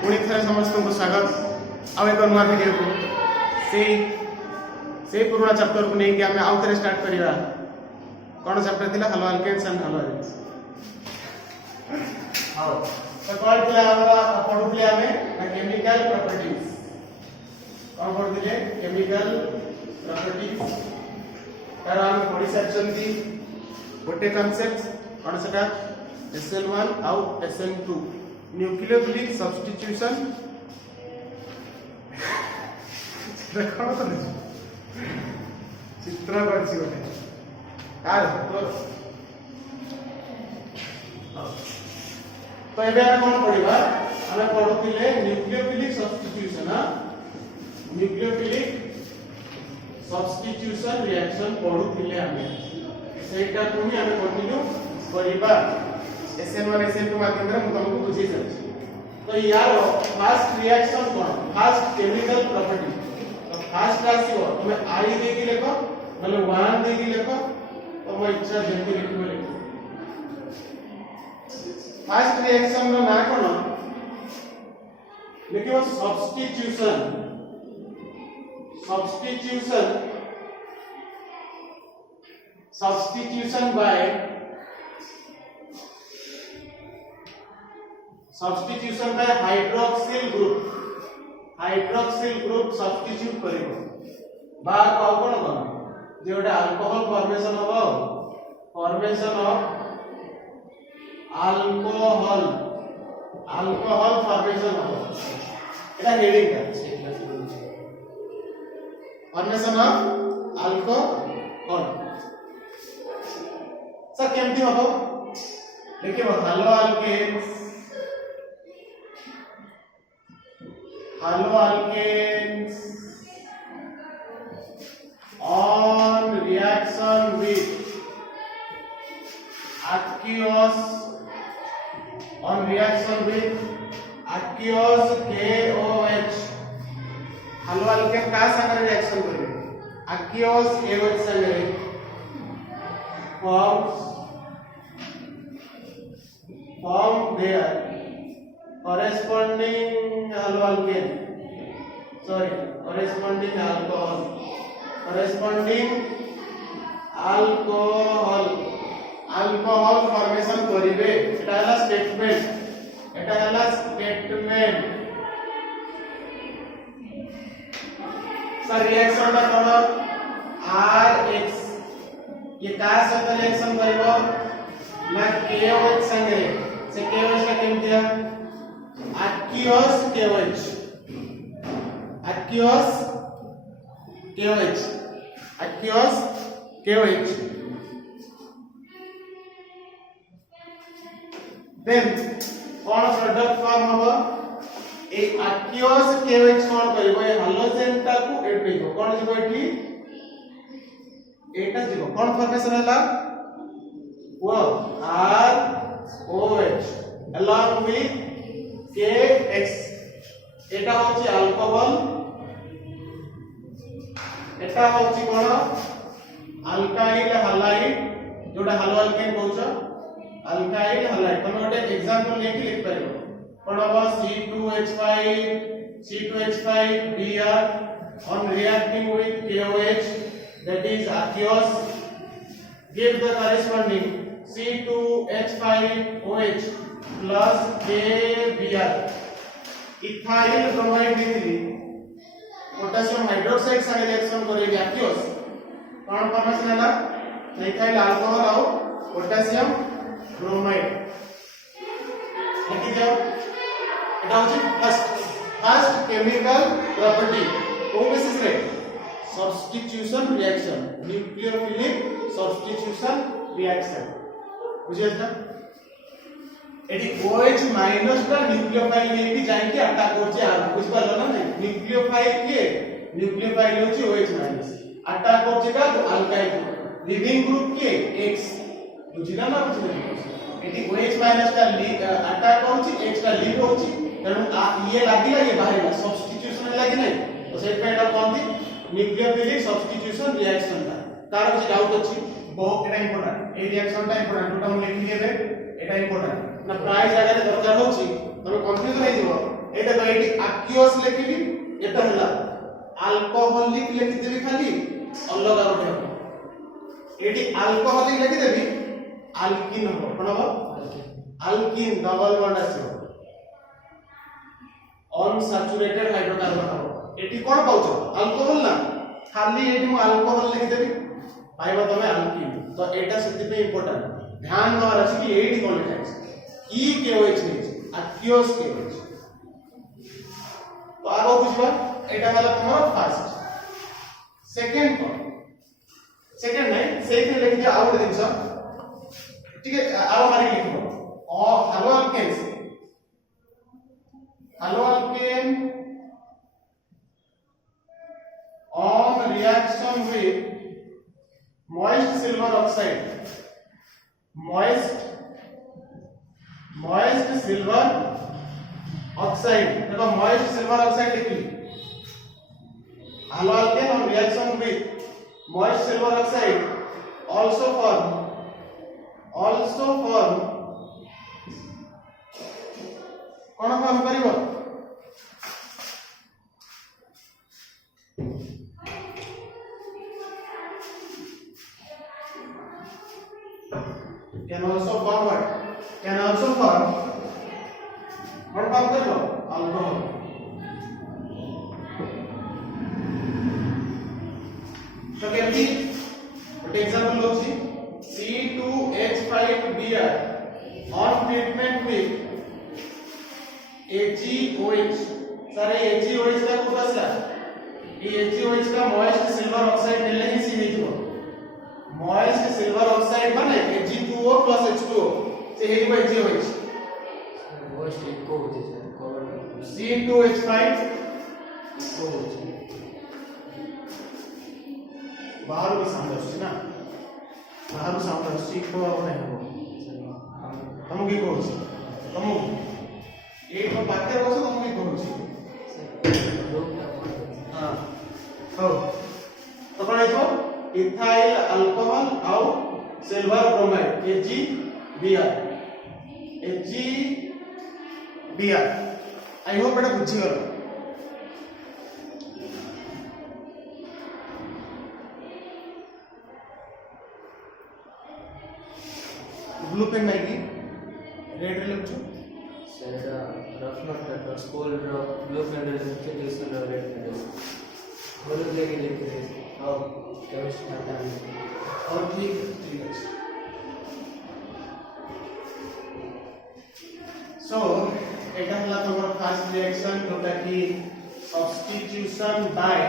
पुणी थे समस्त को स्वागत आउ एक नुआ वीडियो को से पुराना चैप्टर को लेकिन आम आउ थे स्टार्ट करवा कौन चैप्टर थी haloalkanes and haloalkenes हाउ तो कौन थी पढ़ुले आम केमिकल प्रॉपर्टीज कौन पढ़ुले केमिकल प्रॉपर्टीज तार आम पढ़ी सारी गोटे कॉन्सेप्ट कौन सेटा SN1 आउ SN2 न्यूक्लियोफिलिक सब्स्टिट्यूशन कौन कर चित्र कर तो एबे हम कौन पढ़िबा हम पढ़ुतिले nucleophilic substitution nucleophilic substitution reaction पढ़ुतिले हम सेटा को ही हम कंटिन्यू करिबा SN1 SN2 माध्यम रे तुमको बुझी सके तो यार फर्स्ट रिएक्शन कौन फर्स्ट केमिकल प्रॉपर्टी तो फर्स्ट आसीबो तुम आई देकी लेखो मतलब 1 देकी लेखो तो मैं इच्छा जेती लिखबो लेखो फर्स्ट रिएक्शन रो ना कोन लिखिबो substitution substitution by hydroxyl group substitute करिवो बा कौ कोन कोन जे ओटा अल्कोहल फॉर्मेशन होबो फॉर्मेशन ऑफ अल्कोहल फॉर्मेशन होबो एटा हेडिंग का फॉर्मेशन ऑफ अल्कोहल सर केमती होबो देखिबो haloalkanes on reaction with aqueous KOH haloalkane का संग रिएक्शन करेंगे aqueous KOH संग form their corresponding haloalkane corresponding alcohol formation करिवे एटा हला स्टेटमेंट सर रिएक्शन का कोन RH ये का साथ रिएक्शन करिवो ना KOH संगे से KOH का केम दिया aqueous KOH then कौन प्रोडक्ट फॉर्म होबो ए aqueous KOH कौन करिवो ए हाइड्रोजन टा को एड करिवो कौन जिवो एठी एटा जिवो कौन फॉर्मेशन हला वो ROH along with KX एटा होची अल्कोहल एटा होची कोन अल्काइल हैलाइड जोटा हालोअल्केन कहउछ अल्काइल हैलाइड तमे ओटे एग्जांपल लेके लिख परबो कोन हो C2H5 Br on reacting with KOH that is aqueous give the corresponding C2H5OH plus KBr ethyl bromide देथिली पोटेशियम हाइड्रोक्साइड संगे रिएक्शन करेगी aqueous कोन फॉर्मेशन हैला इथाइल अल्कोहल और पोटेशियम ब्रोमाइड लिखि जाओ एटा होची फर्स्ट केमिकल प्रॉपर्टी को बेसिस रे substitution reaction nucleophilic substitution reaction बुझियता एडी OH माइनस का न्यूक्लियोफाइल लेके जाई के अटैक करছে আর বুঝ পারলো না न्यूक्लियोफाइल হচ্ছে OH माइनस अटैक করছে का अल्काइल लिविंग ग्रुप के X बुझिला ना एडी OH माइनस का अटैक करছে X का लीव होची तेणु ये लागिला ये बाहर सब्स्टिट्यूशन लागी नहीं तो सेट पे एटा कोन थी न्यूक्लियोफिलिक सब्स्टिट्यूशन रिएक्शन था तार कुछ डाउट अछि बहुत एटा इंपोर्टेंट ए रिएक्शन टा इंपोर्टेंट टोटल हम लिखि देबे एटा इंपोर्टेंट ना प्राय जगह रे दरकार होची तमे कंफ्यूज नै दिबो एटा aqueous लिखिली एटा हला अल्कोहलिक लिखि देबी खाली अलग गोटे हो एटी अल्कोहलिक लिखि देबी अल्किन हो कोन हो अल्किन डबल बॉन्ड आछो अनसैचुरेटेड हाइड्रोकार्बन हो एटी कोन पाउछो अल्कोहल ना खाली एटी मु अल्कोहल लिखि देबी पाइबा तमे अल्किन तो एटा सेति पे इंपोर्टेंट ध्यान देवार अछि कि एटी कोन लिखा अछि ई केओएच नहीं aqueous केओएच तो आगो बुझबा एटा वाला तुम्हारा फर्स्ट सेकंड सेकंड नहीं सेकंड लिख दिया आउट दिनस ठीक है आरो मारी लिखो hello alkane on reaction with moist silver oxide moist silver oxide देखो moist silver oxide लिखली haloalkane on reaction with moist silver oxide also form कौन फॉर्म करिवो can also form what can also form what form करिवो alcohol तो केमती ଗୋଟେ example होची C2H5Br on treatment with AgOH sir AgOH का code आसला ये AgOH का moist silver oxide नेले ही सी हेजिबो moist silver oxide माने Ag2O plus H2O से हेजिबो AgOH moist eco होचे सर कवर C2H5 eco होचे बाहर भी साउंड आछी ना बाहर साउंड आछी को नहीं हो हम की कहूची हम एक तो पाके बस हम की कहूची हां हो तो कोन आइबो इथाइल अल्कोहल आउ silver bromide AgBr I hope एटा बुझी गलो ब्लू पेन नहीं की रेड लिखछु sir rough note paper school रो ब्लू पेन रे लिख के यूज कर रेड पेन बोलो लेके लिख और केमिस्ट्री आता है और ठीक है सो एटा हला तमर फर्स्ट रिएक्शन जोटा कि सब्स्टिट्यूशन बाय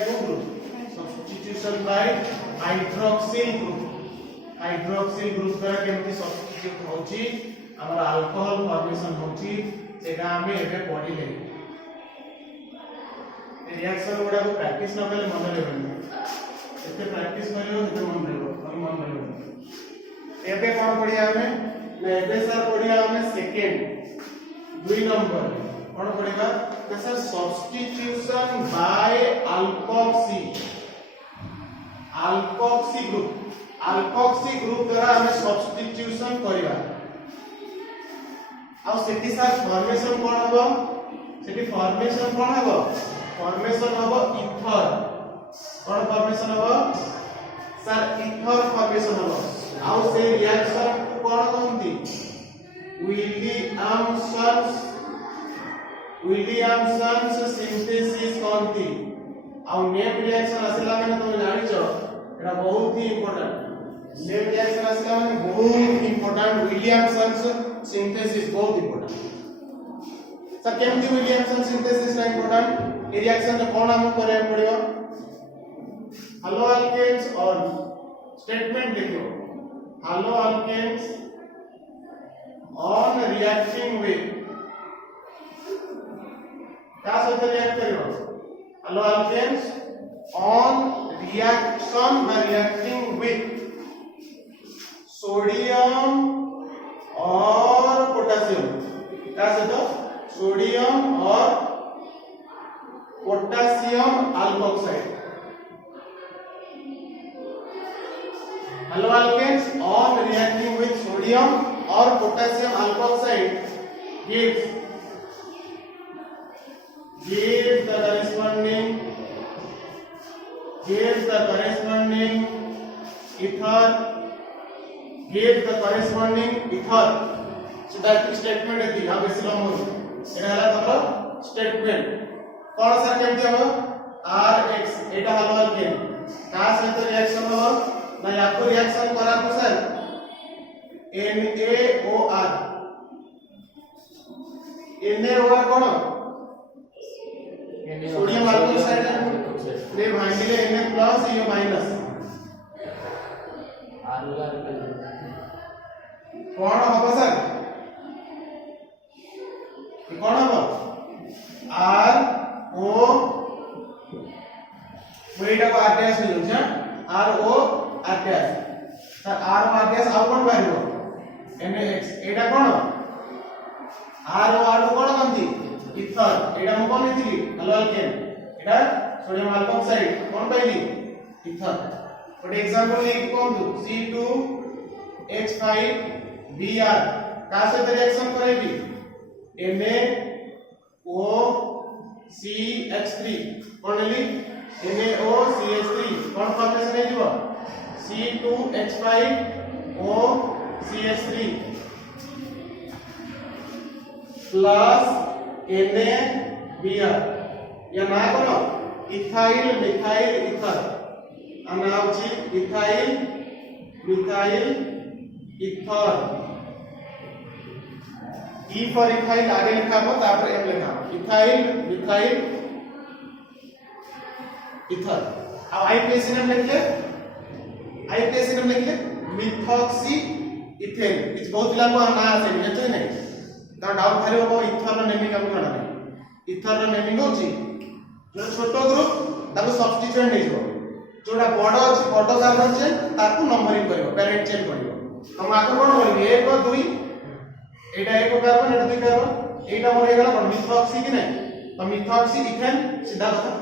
को group substitution by hydroxyl group द्वारा केमती सब्स्टिट्यूट होची हमर अल्कोहल फॉर्मेशन होची सेटा हमें एबे पढ़ी ले रिएक्शन गुडा को प्रैक्टिस न कले मन रहबनी एते प्रैक्टिस करियो एते मन रहबो एबे कोन पढ़िया हमें एबे सर पढ़िया हमें सेकंड 2 नंबर कोन पढ़िबा तो sir substitution by alkoxy group द्वारा हमें सब्स्टिट्यूशन करिबा आ सेठी सर फॉर्मेशन कोन हबो सेठी फॉर्मेशन कोन हबो फॉर्मेशन हबो ईथर कोन फॉर्मेशन हबो सर ईथर फॉर्मेशन हबो आ से रिएक्शन को कोन कहंती विलियमसन्स सिंथेसिस कहंती आ नेम रिएक्शन असला माने तुम जानिचो एटा बहुत ही इंपोर्टेंट नेम रिएक्शन असला माने बहुत इंपोर्टेंट विलियमसन्स सिंथेसिस बहुत इंपोर्टेंट सर केमती विलियमसन सिंथेसिस ला इंपोर्टेंट ए रिएक्शन रे कोन हम करे पड़ियो हेलो अल्केन्स और स्टेटमेंट देखो haloalkanes on reacting with क्या सहित रिएक्ट करियो haloalkanes on reaction by reacting with sodium और पोटेशियम क्या सहित सोडियम और potassium alkoxide haloalkanes on reacting with sodium और potassium alkoxide gives gives the corresponding ether so that statement है दिया बेसी लंबो एटा हला तमरो स्टेटमेंट कोन सर केमति हो rx एटा हलो अल्केन का सहित रिएक्शन हो ना याको रिएक्शन करा तो सर NaOR NaOR कोन सोडियम अल्कोक्साइड ने भांगिले Na प्लस यो माइनस कौन होगा सर ये कौन होगा R O वेटा को R डैश मिल जाए R O R dash sir R O R dash आउ कौन बाहर हो NaX एटा कौन R O R कौन कंदी इथर एटा मु कौन थी हेलो अल्केन एटा सोडियम अल्कोक्साइड कौन पाइली इथर ଗୋଟେ एग्जांपल लेके कौन दो C2H5Br का सहित रिएक्शन करेगी NaOCH3 कौन ली NaOCH3 कौन फॉर्मेशन है जीवा C2H5OCH3 प्लस NaBr या ना कौन इथाइल मिथाइल इथर आना होची ethyl methyl ether E for ethyl आगे लिखा हो तापर एम लिखा इथाइल मिथाइल इथर अब आईपीएसी नाम लिख ले मिथॉक्सी इथेन इस बहुत लांबो ना आसे नेचो नहीं ता डाउट खाली हो इथर रो नेमिंग हम जाना नहीं इथर रो नेमिंग होची जो छोटो ग्रुप ताको सब्स्टिट्यूएंट नै जो जोडा बड़ अछि बड़ कार्बन चेन ताकू नंबरिंग करिवो पैरेंट चेन करिवो हम आको कोन करिवो 1 2 एटा 1 कार्बन एटा 2 कार्बन एटा मोर हेगला कोन मिथॉक्सी कि नै तो मिथॉक्सी इथेन सीधा कथा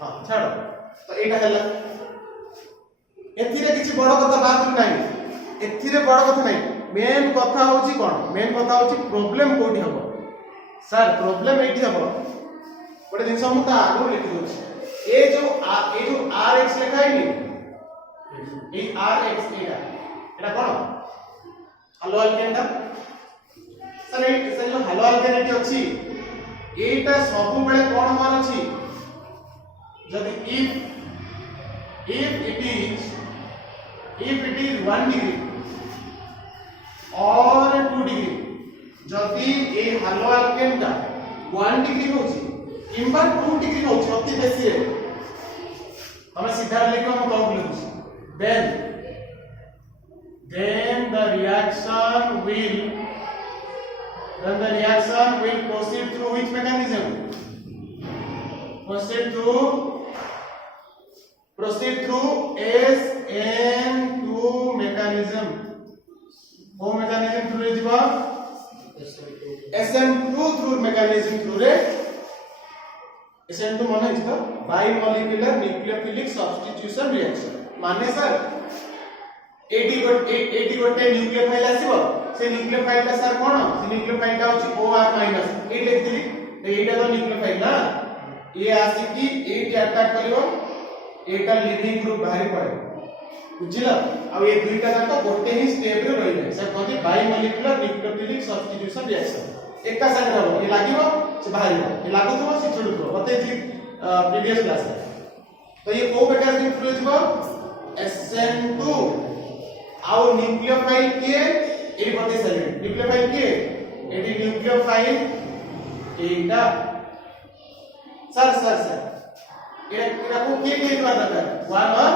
हां छाड़ो तो एटा हैला एथिरे किछि बड़ कथा बात नै एथिरे बड़ कथा नै मेन कथा होची कोन मेन कथा होची प्रॉब्लम कोठी हबो सर प्रॉब्लम एठी हबो गोटे दिन हम ता आगु लिखि दोछि ए जो rx लिखा है नी ए rx एटा कोन हेलो अल्केन दा सर ए जो हेलो अल्केन एटी अछि एटा सब बेले कोन मान अछि जदि if it is 1 degree or 2 degree जदि ए हेलो अल्केन दा 1 डिग्री होछि किंबा 2 डिग्री होछि अति बेसी है हमें सीधा लिखो हम कौन लिखुछि then the reaction will proceed through which mechanism proceed through SN2 mechanism वो mechanism through रे जीवा SN2 through mechanism through रे SN2 माने इस्तो बाइमोलिकुलर न्यूक्लियोफिलिक सब्स्टिट्यूशन रिएक्शन माने सर 80 गोटे न्यूक्लियोफाइल आसीबो से न्यूक्लियोफाइल का सर कोन से न्यूक्लियोफाइल का होची OR माइनस ए लिखतिली तो एटा तो न्यूक्लियोफाइल ना ये आसी की एट अटैक करिवो एटा लिविंग ग्रुप बाहर पड़े बुझिला अब ये दुईटा जाक गोटे ही स्टेप रे रहि जाय सर कहते बाइमोलिकुलर न्यूक्लियोफिलिक सब्स्टिट्यूशन रिएक्शन एका साइड रहबो ये लागिवो से बाहरिबो ये लागुथबो से छुडुथबो होते थी प्रीवियस क्लास में तो ये को मेकानिज्म थ्रू जीवो SN2 आउ न्यूक्लियोफाइल किए एडी पते साइड न्यूक्लियोफाइल किए एडी न्यूक्लियोफाइल एटा सर एटा को के दिबा दरकार 1 और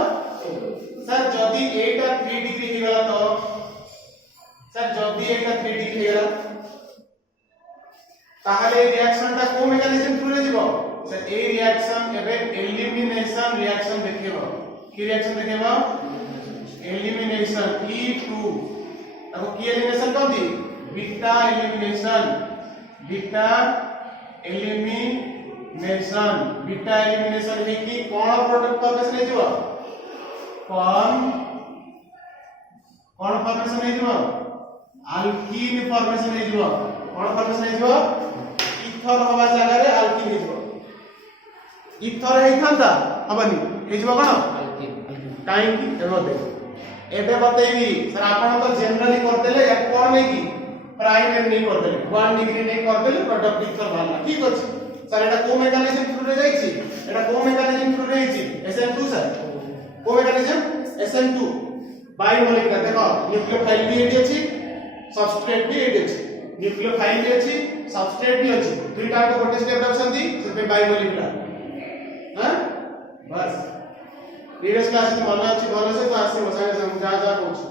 सर जदी एटा 3 डिग्री हे गला तो सर जदी एटा 3 डिग्री हे गला ताहले रिएक्शन ता को मेकानिज्म थ्रू रे जीवो सर ए रिएक्शन एबे एलिमिनेशन रिएक्शन देखिबो की रिएक्शन देखिबो एलिमिनेशन E2 अब की एलिमिनेशन कोन दी बीटा एलिमिनेशन है कि कोन प्रोडक्ट फॉर्मेशन हे जीवो कोन फॉर्मेशन हे जीवो अल्कीन फॉर्मेशन हे जीवो कोन फॉर्मेशन हे जीवो इथर हवा जगह रे अल्किन हेजो इथर हेइथांता हबनी हेजो कोन अल्किन काई की एबो दे एबे बतेबी सर आपण तो जनरली कर देले या कोन नै की प्राइमरी नहीं कर देले 1 डिग्री नहीं कर देले प्रोडक्ट इथर भाला ठीक अछि सर एटा को मेकानिज्म थ्रू रे जाई छी एटा को मेकानिज्म थ्रू रे छी SN2 सर को मेकानिज्म SN2 बायोमोलिकुलर देखो न्यूक्लियोफाइल भी एटी अछि सबस्ट्रेट भी एटी अछि न्यूक्लियोफाइल भी अछि सबस्ट्रेट भी अछि दुईटा को गोटे स्टेप रखसंती से बायोमोलिकुलर हां बस प्रीवियस क्लास में मन अछि भलो से तो आसी मसाले समझा जा कहू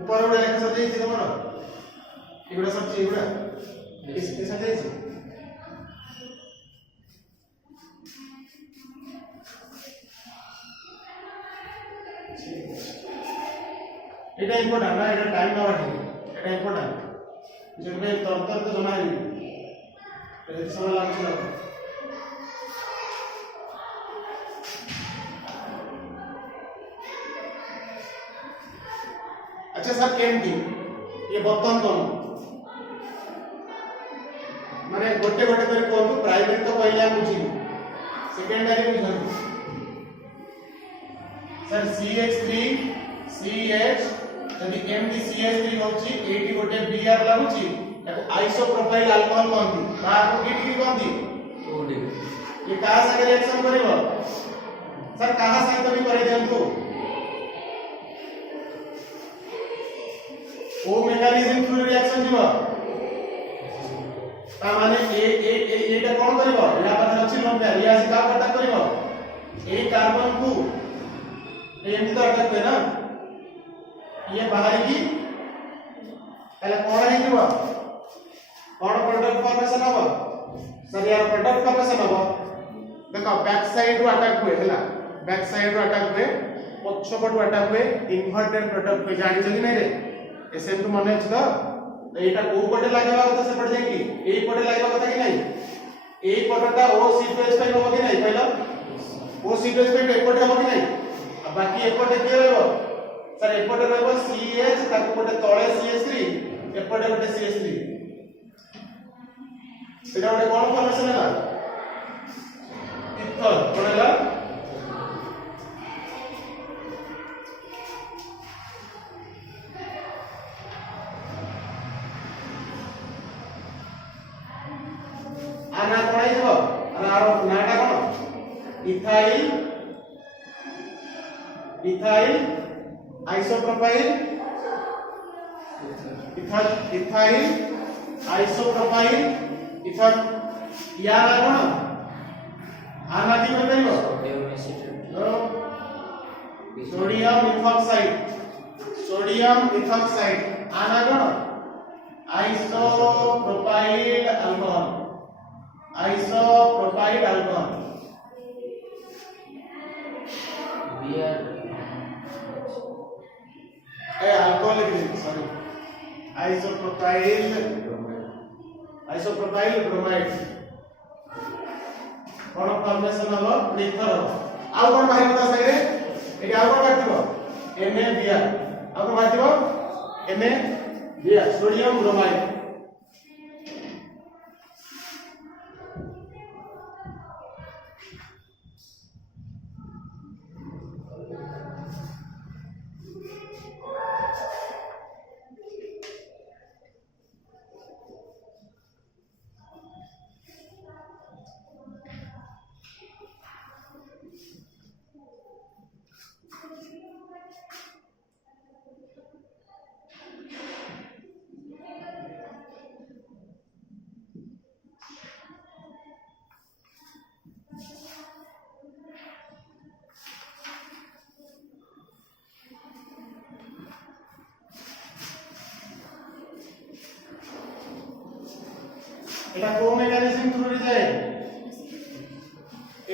ऊपर उड़े लेखा सजाई छी तमरो एगुडा सब छी एगुडा इसके सजाई छी এটা ইম্পর্টেন্ট না এটা টাইম না রাখি এটা ইম্পর্টেন্ট যেভাবে তরতর তো জমা হইনি এটা সময় লাগছে না अच्छा सर केमती ये बर्तन कौन माने गोटे गोटे कर कोन प्राइमरी तो पहले हम बुझी सेकेंडरी बुझन सर CH3 CH यदि एमडी CH3 होची 80 गोटे Br लागुची ताको आइसोप्रोपाइल अल्कोहल कोनती बा को की डिग्री कोनती 2 डिग्री ये कहां से रिएक्शन करिवो सर कहां से तभी करे देंतु ओ मेकानिज्म थ्रू रिएक्शन जीव ता माने एटा कोन करिवो या पाखे अछि लोन पे या से का अटैक करिवो ए कार्बन को एमती तो अटैक पे ना ये बाहर की पहले कोन है जीव कोन प्रोडक्ट फॉर्मेशन हो सर यार प्रोडक्ट फॉर्मेशन हो देखो बैक साइड रो अटैक हुए हैला बैक साइड रो अटैक हुए पक्ष पटु अटैक हुए इन्वर्टेड प्रोडक्ट हुए जानि जगी नै रे SN2 माने छ तो एटा को पटे लागेबा कथा से पड़ जाई कि एई पटे लागेबा कथा कि नै एई पटटा OC2H5 हो कि नै पहिला OC2H5 एपटे हो कि नै आ बाकी एपटे के रहबो सर एपटे रहबो CH ताको पटे तळे CH3 एपटे पटे CH3 सेटा पटे कोन फॉर्मेशन हैला इथर पडेला आना कोन आइबो आरो नाटा कोन ethyl ethyl isopropyl ethyl isopropyl ether या कोन आना की करबो सोडियम एसिटेट सोडियम इथॉक्साइड आना कोन isopropyl alcohol isopropyl alcohol Br ए अल्कोहल लिख सॉरी आइसोप्रोपाइल ब्रोमाइड कोन फॉर्मेशन हो प्रीथर आ कोन बाहर बता सके एटी आ कोन बातिबो NaBr आ कोन बातिबो NaBr सोडियम ब्रोमाइड এটা কোন মেকানিজম থ্রু যায়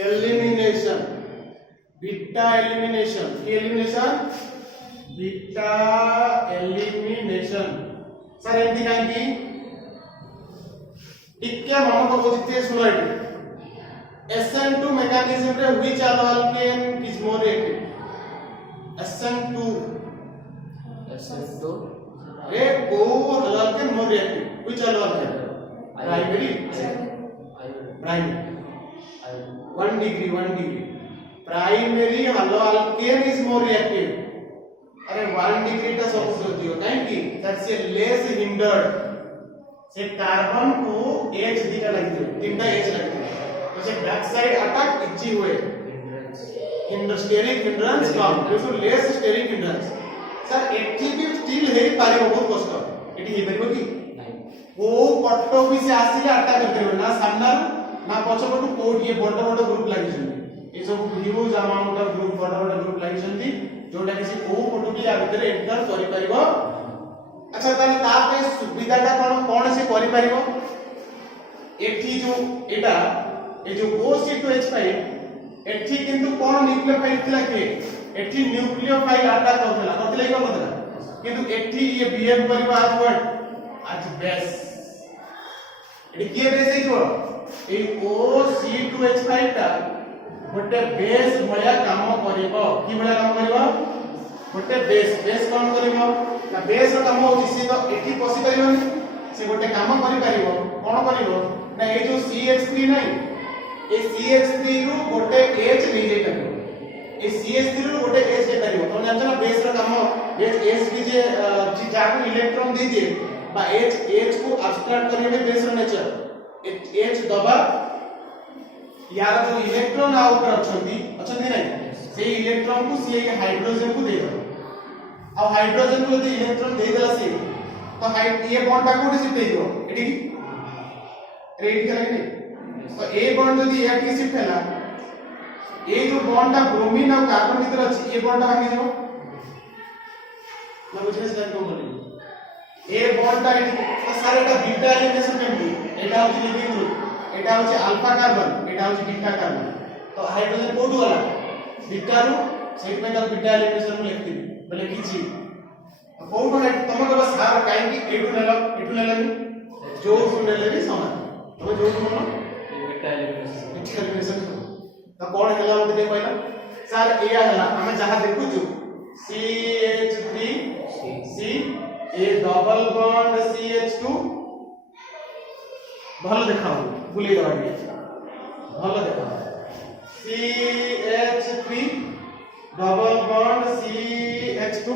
এলিমিনেশন बीटा एलिमिनेशन की एलिमिनेशन बीटा एलिमिनेशन सर एमती काहे टिके मन को बुझते सुनो एटी SN2 mechanism रे which alkane is more active? SN2 रे को alkane more active? Which alkane? Primary. Primary. 1 degree. Primary alkane is more reactive. अरे 1 degree टा सब कुछ दियो काहे कि that's a less hindered. से कार्बन को H दिखा लगी है, तीनटा H लगी है. तो से बैक साइड अटैक इच्छी हुए स्टेरिक हिंड्रेंस कम due less steric hindrance sir एठी भी स्टिल हे पारे बहुत कष्ट एठी हे परबो कि ओ पट्टो भी से आसीले अटैक करबे ना सामना ना पछपटु कोड ये बड़ ग्रुप लागि छथि ए सब ह्यूज अमाउंट ऑफ ग्रुप बड़ ग्रुप लागि छथि जोटा किसी ओ पटु भी आ भीतर एंटर करि परिबो अच्छा ताले ता पे सुविधाटा कोन से करि परिबो एठी जो एटा ए जो OC2H5 एठी किंतु कोन न्यूक्लियोफाइल थिला के एठी न्यूक्लियोफाइल अटैक करथला कि करथला किंतु एठी ये बिहेव करबा आज व्हाट आज बेस एठी के बेस हेइतो ए OC2H5 ता गोटे बेस भया काम करबो की भया काम करबो गोटे बेस कोन करबो ना बेस रो काम होची से तो एठी पसि परिबोनी से गोटे काम करि परिबो कोन करबो ना ए जो CH3 नहीं ए CH3 रु गोटे H नै जाय परिबो ए CH3 रु गोटे H जाय परिबो तो जानछ ना बेस रो काम H की जे जाको इलेक्ट्रॉन दे दिए बा H को अब्स्ट्रैक्ट करने में बेस रो नेचर H दबा यार जो इलेक्ट्रॉन आ ऊपर अछंती नै से इलेक्ट्रॉन को सी हाइड्रोजन को दे दो अब हाइड्रोजन को यदि इलेक्ट्रॉन दे देला से तो ये बॉन्ड टा कोठी शिफ्ट हेइतो एठी रेड करा नै तो ए बॉन्ड यदि एठी शिफ्ट हैला ए जो बॉन्ड टा ब्रोमीन और कार्बन भीतर अछि ए बॉन्ड टा भागी जाओ ना बुझने से को बोली ए बॉन्ड टा तो सारे एटा बीटा एलिमिनेशन केमती एटा होची लिविंग ग्रुप एटा होची अल्फा कार्बन एटा होची बीटा कार्बन तो हाइड्रोजन कोठू वाला बीटा रु सेट में तो बीटा एलिमिनेशन में लिखती बोले किछि कोठू है तम को सार काई की एटू नेलनी जो नेलनी समान तमे जो कोन बीटा एलिमिनेशन तो कोन हला मते नै पहिला सर एया हला हम जहां देखु छु CH3 C A double bond CH2 भलो देखाओ बुली दवा भलो देखाओ CH3 double bond CH2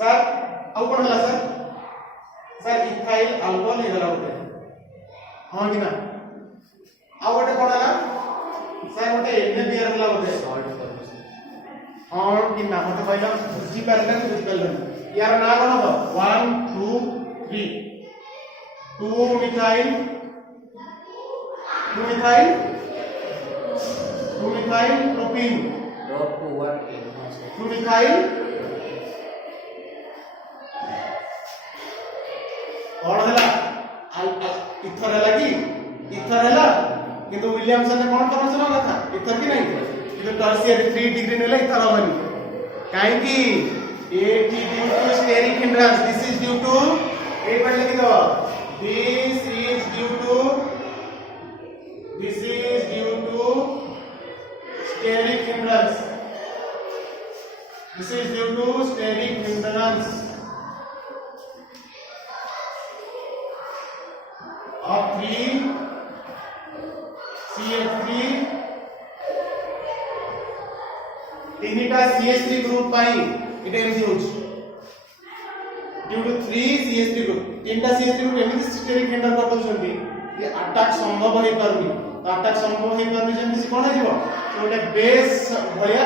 sir अब कोन हला सर इथाइल अल्कोहल हे गला होते हां कि ना आ गोटे कोन हला सर गोटे NaBr हला होते हां कि ना मते पहिला बुझी पारलन यार ना कोन हो 1 2 3 2 methyl 2 methyl propene drop to what 2 methyl कौन हला इथर हला कि इथर हला किंतु विलियमसन ने कौन करन सुना कथा इथर कि नहीं किंतु टर्शियरी 3 डिग्री नेला इथर होनी काहे कि it is due to steric hindrance this is due to ए पर लिख दो this is due to steric hindrance this is due to steric hindrance of 3 CH3 तीनटा CH3 ग्रुप पाई इटा एमसी होछ ड्यू टू 3 CH3 ग्रुप तीनटा CH3 group MC steric hinder कर दउछंती ये अटैक संभव होई पारुनी तो अटैक संभव होई पारुनी जेमसी कोन हेजिवो तो ओटा बेस भया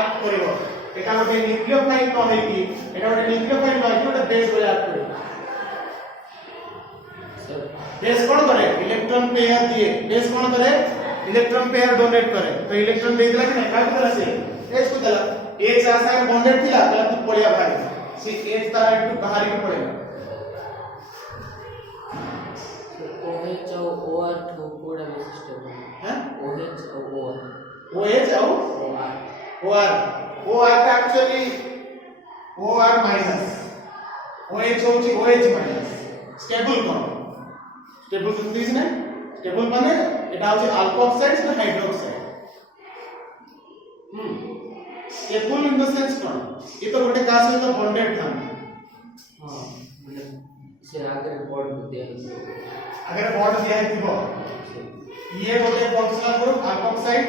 एक्ट करबो एटा ओटे न्यूक्लियोफाइल न हेकी एटा ओटे न्यूक्लियोफाइल न हेकी ओटा बेस भया एक्ट करबो बेस कौन करे इलेक्ट्रॉन पेयर दिए बेस कौन करे इलेक्ट्रॉन पेयर डोनेट करे तो इलेक्ट्रॉन दे दिला कि नहीं काय दिला से एच को दिला एच आसा बॉन्डेड थिला तो तू पड़िया भाई से एच तारा इटू बाहर ही पड़ेगा OH और OR तो कोड सिस्टम हैं OH और OR OH और OR का एक्चुअली OR माइनस OH होची OH माइनस स्टेबल कोन स्टेबल दिस ना स्टेबल माने एटा होची अल्कोक्साइड ना hydroxide stable in the sense कोन ये तो गोटे का सहित बॉन्डेड था हां मतलब से आगे बॉन्ड दिया है अगर बॉन्ड दिया है थिबो ये गोटे फंक्शनल ग्रुप अल्कोक्साइड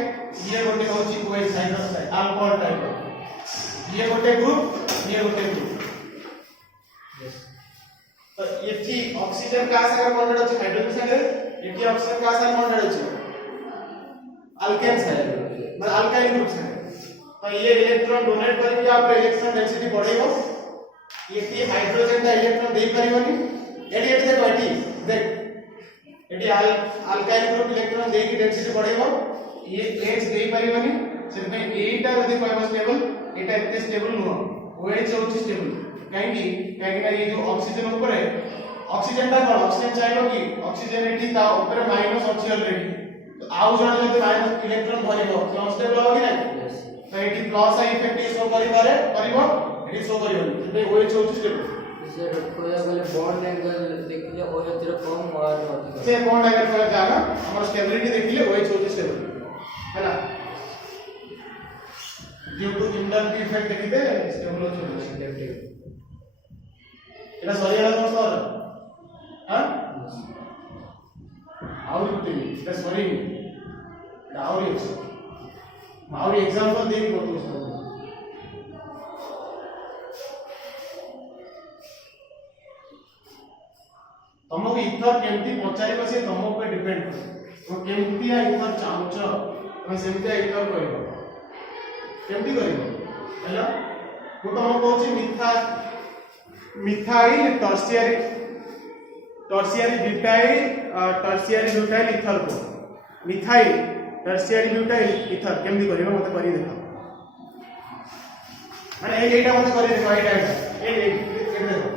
ये गोटे होची OH हाइड्रोक्साइड अल्कोहल टाइप ये गोटे ग्रुप तो ये थी ऑक्सीजन का सागर बॉन्डेड अछि हाइड्रोजन संगे ये ऑक्सीजन का सागर बॉन्डेड अछि अल्केन संगे मतलब अल्काइल ग्रुप संगे तो ये इलेक्ट्रॉन डोनेट करके आप इलेक्ट्रॉन डेंसिटी बढ़ेबो ये थी हाइड्रोजन का इलेक्ट्रॉन देई परिबनी एडी देखो एडी देख एडी अल्काइल ग्रुप इलेक्ट्रॉन देई की डेंसिटी बढ़ेबो ये H देई परिबनी से में एटा यदि कहबो स्टेबल एटा इतने स्टेबल नो OH होची स्टेबल कहीं ना ये जो ऑक्सीजन ऊपर है ऑक्सीजन का कौन ऑक्सीजन चाहिए कि ऑक्सीजन एटी ता ऊपर माइनस अछि ऑलरेडी तो आउ जण जति माइनस इलेक्ट्रॉन भरिबो तो अनस्टेबल हो कि नहीं तो एटी प्लस इफेक्ट शो करिबो एटी शो करिबो ते OH होची स्टेबल सर कोया गले बॉन्ड एंगल देखिले OH रो कम और अधिक से बॉन्ड एंगल पर जाना हमर स्टेबिलिटी देखिले OH होची स्टेबल हैना ड्यू टू इंडक्टिव इफेक्ट देखिते स्टेबल होची इंडक्टिव एटा सरी हला तम सर हां आउरी कुते एटा सरी एटा आउरी एग्जांपल देई बतो सर तमको इथर केमती पचारिबो से तम पे डिपेंड करे तो केमती आ इथर चाहूच तमे सेमती इथर करिवो केमती करिवो हैला मु तम कहूची मिथाइल टर्शियरी ब्यूटाइल इथर को मिथाइल टर्शियरी ब्यूटाइल इथर केमती करिवो मते करी देखा माने एटा मते करी देखा एटा ए देखो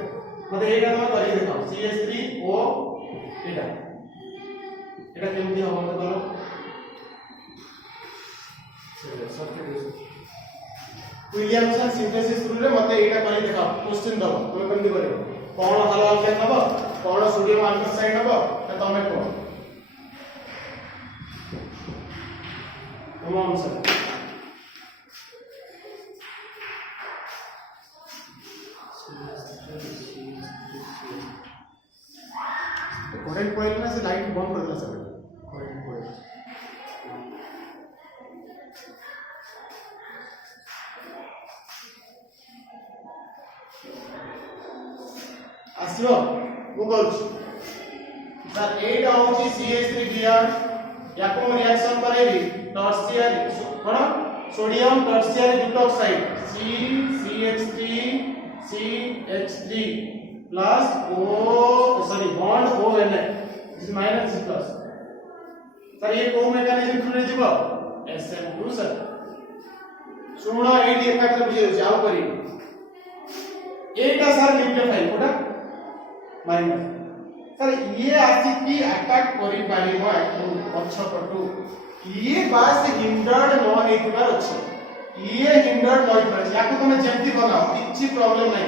मते एटा मते करी देखा CH3O एटा केमती हो मते करो विलियमसन सिंथेसिस रूल रे मते एटा करी देखा क्वेश्चन दबो तुम केमती करिवो कोन हलो अल्केन हबो कोन सोडियम अल्कोक्साइड हबो त तमे को तुम आंसर करंट पॉइंट में से लाइट बंद कर दिला सर करंट पॉइंट आसियो मु कहूछ सर एटा होची CH3 गियर याको रिएक्शन करेबी टर्शियरी कोन sodium tertiary butoxide CH3 CH3 plus O sorry bond ON is minus plus sir ये को मेकानिज्म थ्रू रे जीवो SN2 सर सुनो एडी एकात्र बुझे जाओ करी एटा सर न्यूक्लियोफाइल कोटा माइनस सर ये आसी की अटैक करि पारिबो अच्छा पटु ये बास हिंडर्ड न हेतुबार अछि ये हिंडर्ड न हेतुबार याको तमे जेमति बनाओ किछि प्रॉब्लम नै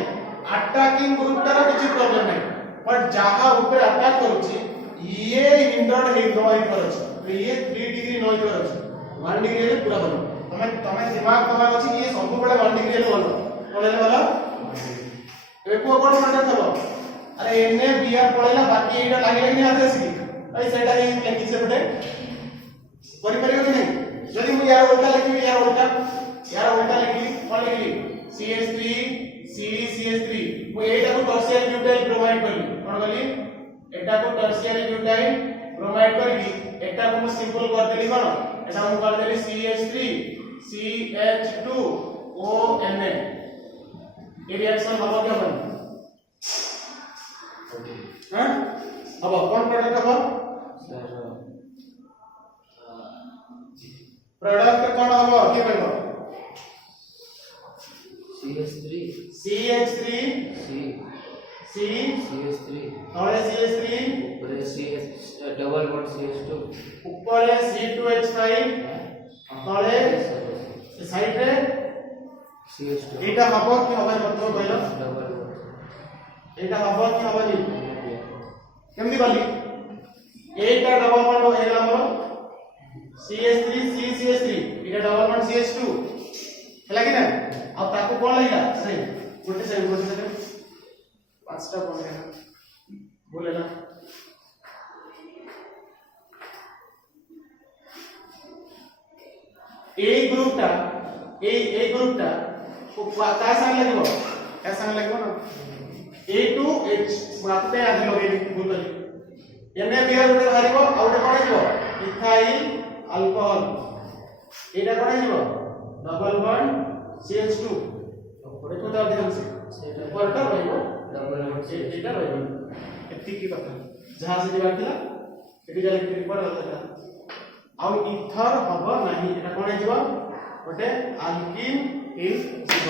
अटैकिंग ग्रुप तार किछि प्रॉब्लम नै बट जहां ऊपर अटैक करूछि ये हिंडर्ड हे न हेतुबार अछि तो ये 3 डिग्री न हेतुबार अछि 1 डिग्री रे पूरा बनो तमे दिमाग तमार अछि ये सब बडे 1 डिग्री रे बनो कोले वाला एको कोन माने थबो अरे एने बियर पळेला बाकी एटा लागि लागि हाथ आसी अई सेटा ही लेखि से बडे करि परियो कि नहीं यदि मु यार उल्टा लिखि यार उल्टा लिखि कोन लिखि CH3 CH3 मु एटा को टर्शियरी ब्यूटाइल प्रोवाइड करली कोन करली एटा को टर्शियरी ब्यूटाइल प्रोवाइड करली एटा को मु सिंपल कर देली कोन एटा मु कर देली CH3 CH2 ONA ये रिएक्शन हबो के बन हां अब कौन प्रोडक्ट हबो सर प्रोडक्ट कौन हबो के कहबो CH3 CH3 और CH3 ऊपर CH डबल बॉन्ड CH2 ऊपर C2H5 तळे साइड रे CH2 एटा हबो कि हबो मतलब कहलो डबल এটা হব কি হবনি কেমনি বলি এইটা ডবল বন্ড হয়ে গেল আমার CH3 CCH3 এটা ডবল বন্ড CH2 ହେଲା କି ନା ଆଉ ତାକୁ କଣ ଲାଗିଲା ସେଇ ଗୋଟେ ସେକେଣ୍ଡ ପାଞ୍ଚଟା ବନ୍ଦ ହେଲା ଭୁଲ ହେଲା এই গ্রুপটা এই গ্রুপটা কার সঙ্গে লাগবে কার সঙ্গে লাগবে না A2H আপনি আগে লগে ভুল করি এনে বিয়ার উঠে বাহারিব আর ওটা কোন যাব ইথাইল অ্যালকোহল এটা কোন যাব ডবল বন্ড CH2 উপরে কোটা দিলাম সেটা উপরটা রইব ডবল বন্ড এটা রইব এতিকি কথা যাহা সে দিবার ଥିଲା এটি যা লিখি পড়া কথা ଆଉ ଇଥର ହବ ନାହିଁ এটা কোন যাব ଗୋଟେ ଆଲକିନ ଇଜ ଯିବ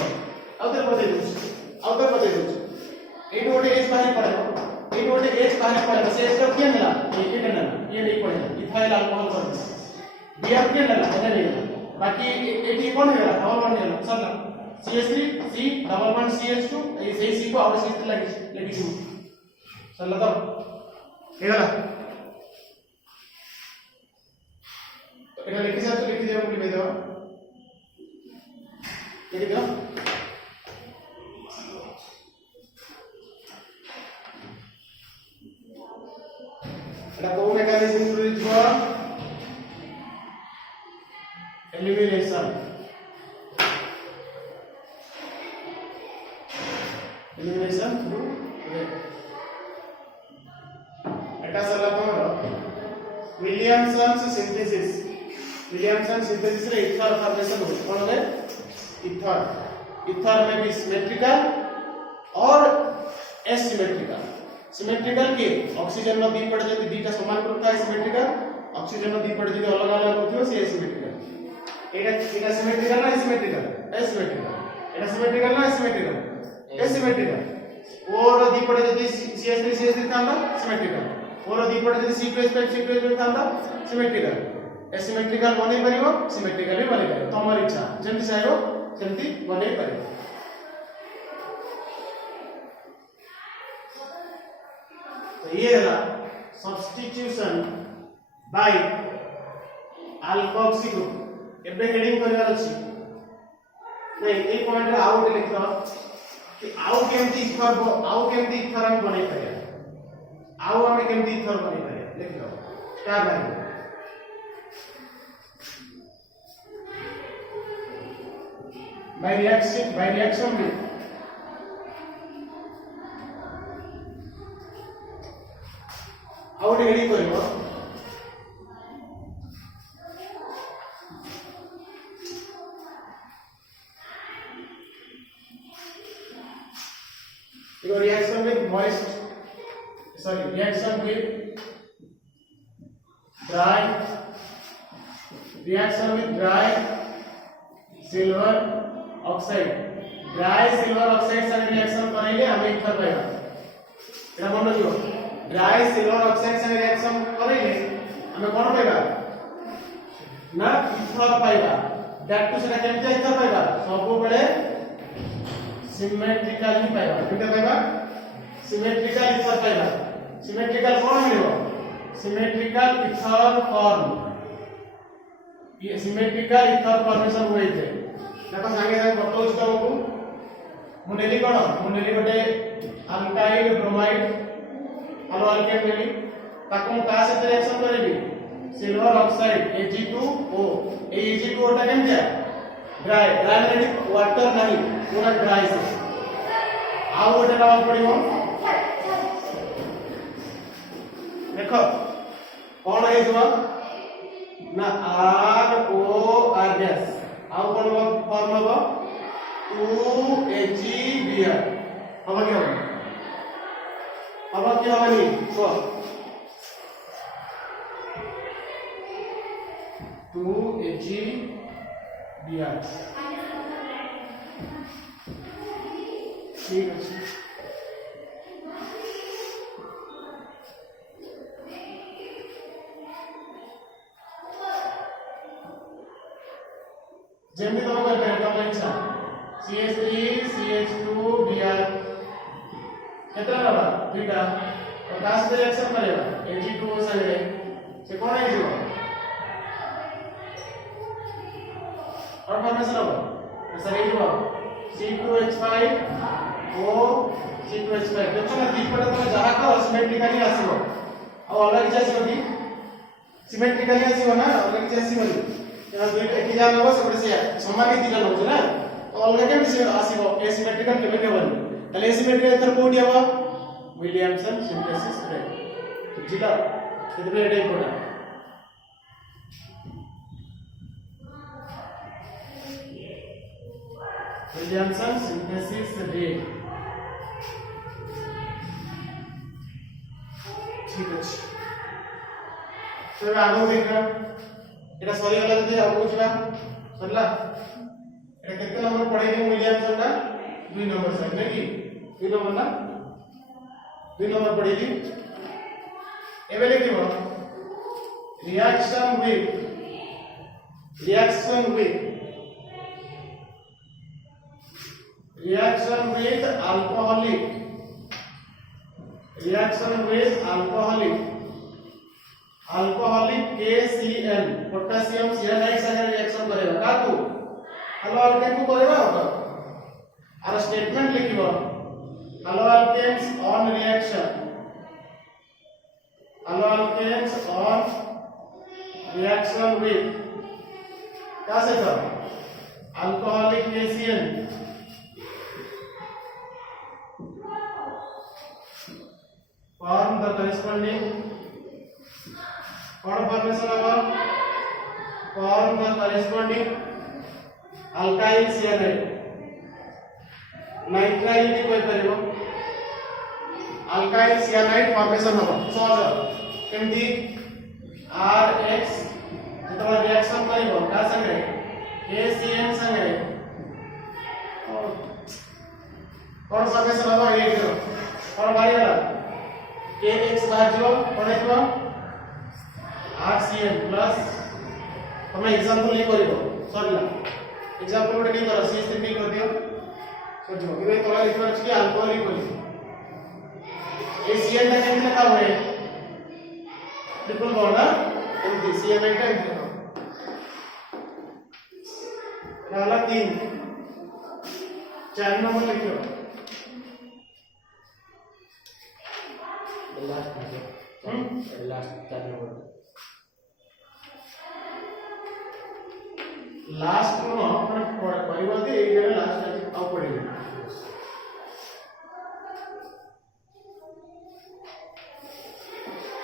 ଆଉ ତ ବତେଇ ଦଉଛି ଏଇଠି ଗୋଟେ H ବାହାରି ପଡିବ ଏଇଠି ଗୋଟେ H ବାହାରି ପଡିବ ସେ H କିଏ ନେଲା ଏଇଠି ନେଲା ଇଏ ନେଇ ପଡିଲା ଇଥାଇଲ ଆଲକୋହଲ କରିଛି ବିଆର କିଏ ନେଲା এটা ନେଇ ବାକି ଏଇଠି কোন ହେଲା ଡବଲ ବଣ୍ଡ ହେଲା ସରିଲା CH3 C double bond CH2 এই ସେଇ C କୁ ଆଉ CH3 ଲାଗିଛୁ ସରିଲା ତ ହେଇଗଲା এটা লিখে যাও তো লিখে যাও লিখে দাও লিখে দাও এটা কোন মেকানিজম থ্রু দিব এলিমিনেশন থ্রু এটা সলা তোমার Williamson's synthesis रे इथर फॉर्मेशन हो कौन है इथर में भी सिमेट्रिकल और एसिमेट्रिकल सिमेट्रिकल के ऑक्सीजन में दी पड़ जदी दीटा समान करता है सिमेट्रिकल ऑक्सीजन में दी पड़ जदी अलग अलग होथियो से एसिमेट्रिकल एटा सिमेट्रिकल ना एसिमेट्रिकल एटा सिमेट्रिकल ना एसिमेट्रिकल और दी पड़ जदी CH3 थांदा सिमेट्रिकल और दी पड़ जदी C2H5 थांदा सिमेट्रिकल एसिमेट्रिकल बनै परिबो सिमेट्रिकल भी बनै परिबो तमर इच्छा जेंति चाहबो सेंति बनै परिबो तो ये है सब्स्टिट्यूशन बाय अल्कोक्सी ग्रुप एबे हेडिंग करबार अछि नहीं ए पॉइंट रे आउट लिख दो कि आउ केमति इथर हम बनै परिया आउ हम केमति इथर बनै परिया लिख दो क्या बारे by reaction with how to ready koribo reaction with dry silver oxide dry silver oxide संग रिएक्शन करेले हमें इथर पाइबा एटा मन जो ड्राई सिल्वर ऑक्साइड संग रिएक्शन करेले हमें कोन पाइबा ना इथर पाइबा दैट टू सेटा केमते इथर पाइबा सब बेले सिमेट्रिकल ही पाइबा केमते पाइबा सिमेट्रिकल इथर पाइबा सिमेट्रिकल कोन मिलबो सिमेट्रिकल इथर फॉर्म ये सिमेट्रिकल इथर फॉर्मेशन होई छे देखो संगे संगे बतौछ तुमको मुनेली कोन मुनेली गोटे अल्काइल ब्रोमाइड हेलो अल्केन नेली ताको का से रिएक्शन करेबी सिल्वर ऑक्साइड Ag2O ए Ag2O टा केम जा ड्राई में वाटर नहीं पूरा ड्राई से आ गोटे नाम पड़िबो देखो कोन हे जो ना ROR गैस आउ कोन फॉर्म होबो 2HBr अब क्या होबनी को 2HBr ठीक है जेमि तो कर पे कम इच्छा CH3 CH2 Br केतरा रहा दुईटा और कास रिएक्शन करेगा Ag2O संगे से कोन है जीव और फॉर्मेशन होगा सर ये जीव C2H5 O C2H5 देखो ना दीपटा तो जहा का सिमेट्रिकली आसीबो और अलग जासीबो दी सिमेट्रिकली आसीबो ना अलग जासीबो या दुईटा एक जान होबो सेपटे से समान दिला होछ ना तो अलग के विषय आसीबो एसिमेट्रिकल केबे हेबन ताले एसिमेट्रिकल एथर कोडी हबो विलियमसन सिंथेसिस रेट तो जिला केतबे एटा इम्पोर्टेंट विलियमसन सिंथेसिस रेट ठीक अछि तो आगो देखा एटा सरी वाला जदी आगो बुझला सरला एटा केते नंबर पढेनी विलियमसन का 2 नंबर सर नै कि 2 नंबर ना 2 नंबर पढेली एबे लिखिबो reaction with alcoholic KCl potassium cyanide संगे रिएक्शन करेगा का तू हेलो अल्केन को करेगा होगा और स्टेटमेंट लिखिबो haloalkanes on reaction with क्या से था alcoholic KCl form the corresponding formation of form the corresponding alkyl cyanide nitrile भी कोई करिवो alkyl cyanide formation होबो सहज केमती RX जेतबा रिएक्शन करिवो का संगे KCN संगे कोन फॉर्मेशन होबो ये जो और बारी वाला KX भाजियो कोने तो RCN प्लस हमें एग्जांपल नहीं करिवो सरिला एग्जांपल गोटे नहीं करो C3 नहीं कर दियो सोचो इबे तोला लिखर अछि अल्कोहलिक बोली ए CN ता केमते लिखा हुए ट्रिपल बॉन्ड ना एमटी CN का एमटी वाला 3 4 नंबर लिखो लास्ट को ना अपन परिवार दे एक जगह लास्ट आउ पड़ेगा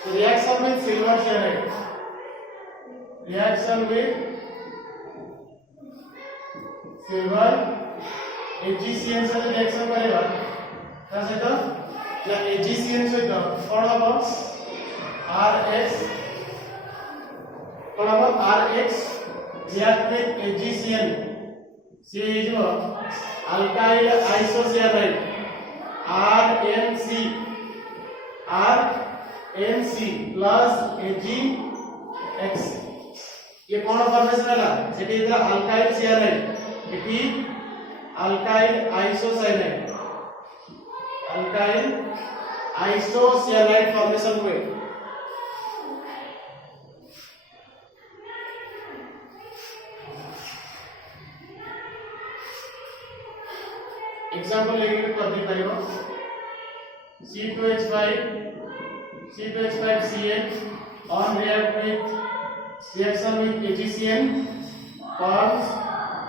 so reaction with silver cyanide AgCN से रिएक्शन करेगा क्या से तो या AgCN से तो कौन होगा RX कौन होगा RX react with AgCN C is alkyl isocyanide RNC plus AgX ये कौन फॉर्मेशन है सेटी इधर अल्काइल सियानाइड इति अल्काइल आइसोसियानाइड फॉर्मेशन हुए एग्जांपल लेके कर दे पाइबो C2H5CN on reaction with AgCN forms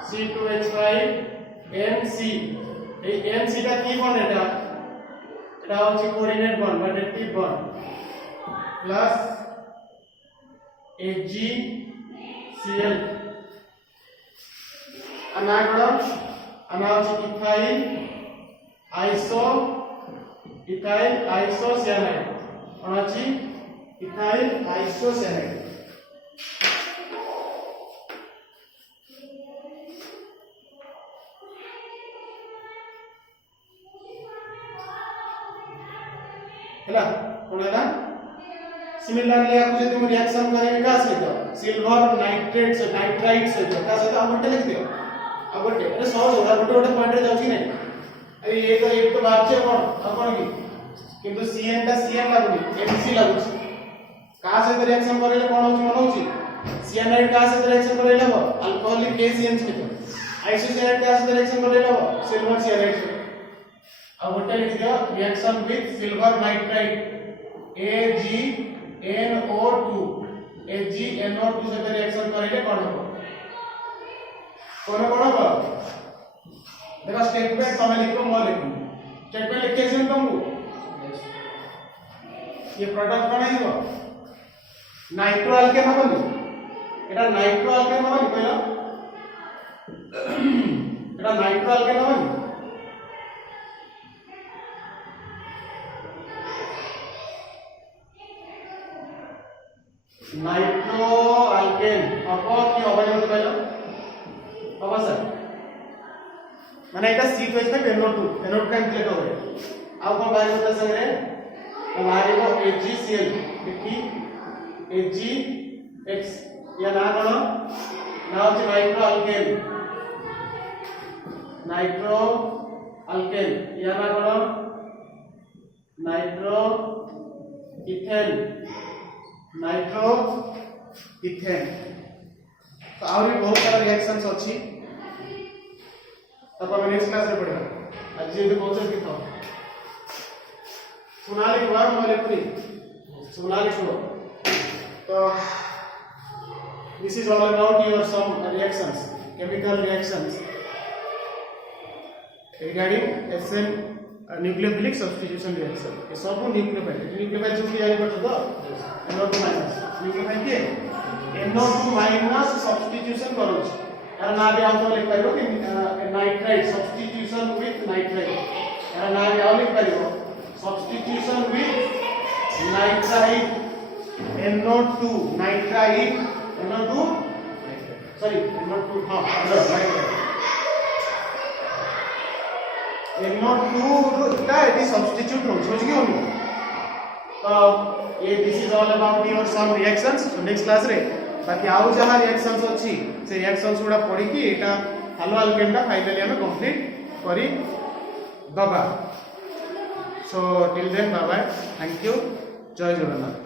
C2H5NC এই NC টা কি বন্ড এটা হচ্ছে কোঅর্ডিনেট বন্ড বা নেগেটিভ বন্ড প্লাস AgCl अनागड़ अनाज इथाइल आइसोसियानाइड अनाची इथाइल आइसोसियानाइड हैला कोनला सिमिलरली आपको जदि हम रिएक्शन करेंगे का सहित सिल्वर नाइट्रेट से नाइट्राइट से का सहित हम गोटे लिख दियो अब गोटे अरे सहज होगा गोटे गोटे पॉइंट रे जाउची नै अरे एक तो बात छै कोन की किंतु CN टा CN लागुनी MC लागुची का सहित रिएक्शन करेले कोन होची मन होची सियानाइड का सहित रिएक्शन करेले हो अल्कोहलिक KCN सहित आइसोसियानाइड का सहित रिएक्शन करेले हो सिल्वर सियानाइड अब गोटे लिख दियो reaction with silver nitride AgNO2 AgNO2 सहित रिएक्शन करेले कोन हो कोन हो देखो स्टेटमेंट तमे लिखो म लिखो स्टेटमेंट लिखे छै तुमको ये प्रोडक्ट बनाइबो नाइट्रो अल्केन हबनी एटा नाइट्रो अल्केन हबनी पहिला एटा नाइट्रो अल्केन हबनी नाइट्रो अल्केन अको की हबनी होते पहिला अब सर माने एटा C2H5NO2 NO2 का इंक्लेट हो गए अब कोन बाहर होता संगे हमारे को AgCl देखी AgX या ना कोन ना होची नाइट्रो अल्केन या ना कोन नाइट्रो इथेन तो और भी बहुत सारा रिएक्शंस अछि तब हम नेक्स्ट क्लास रे पढ़ा आज ये बहुत से लिखो सुनाली बार मोले पूरी सुनाली सुनो तो this is all about your some reactions chemical reactions regarding SN nucleophilic substitution reaction ये सब nucleophile जो जानी पड़ता तो NO2 minus nucleophile के NO2 minus substitution करो यार ना भी आप तो लिख पाइबो कि नाइट्राइड substitution with nitride यार ना भी आप लिख पाइबो substitution with nitride NO2 nitride NO2 sorry NO2 हाँ NO2 का it is substitute हो समझ गए हो तो ये this is all about your some reactions so next class रे बाकी आउ जहां रिएक्शंस अछि से रिएक्शंस गुडा पढी कि एटा हालो अल्केन टा फाइनली हमें कंप्लीट करी दबा so till then bye bye thank you जय जगन्नाथ।